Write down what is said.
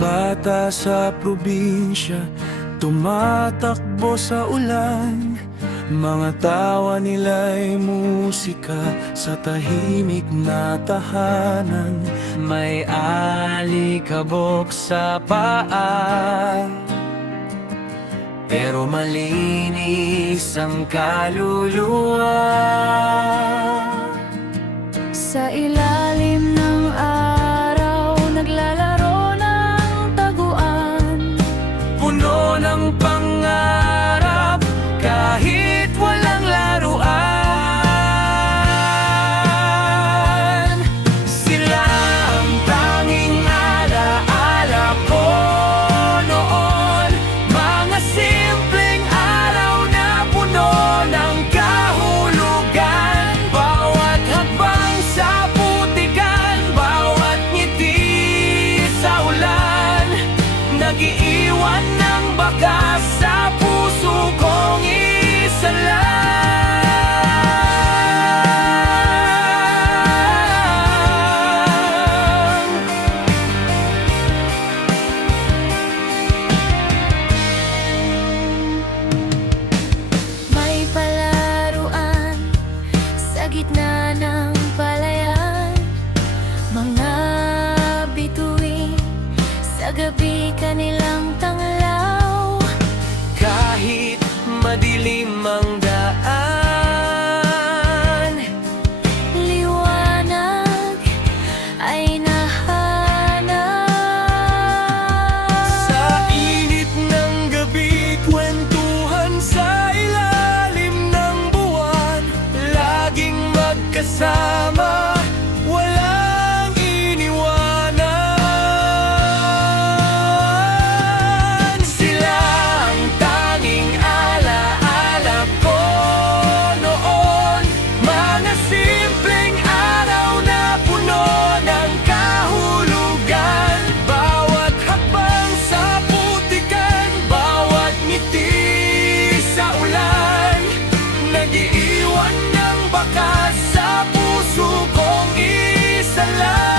bata sa probinsya, tumatakbo sa ulan. Mga tawa nila'y musika sa tahimik na tahanan. May alikabok sa paa, pero malinis ang kaluluwa. Sa ilalim ng araw, naglalaro ng taguan. Puno ng pangarap, kahit walang laruan. Sila ang tanging alaala ko noon. Mga simpleng araw na puno ng kahulugan. Bawat hakbang sa putikan, bawat ngiti sa ulan, nag-iiwan ng bakas sa puso kong isa lang. May palaruan sa gitna ng palayan. Mga bituin sa gabi kanilang tanglaw. Kahit madilim ang daan, Liwanag ay nahanap. sa init ng gabi, kwentuhan sa ilalim ng buwan. Laging magkasama, walang iniwanan. Sila ang tanging alaala ko noon. Mga simpleng araw na puno ng kahulugan. Bawat hakbang sa putikan, bawat ngiti sa ulan, nag-iiwan ng bakas sa puso kong isa lang.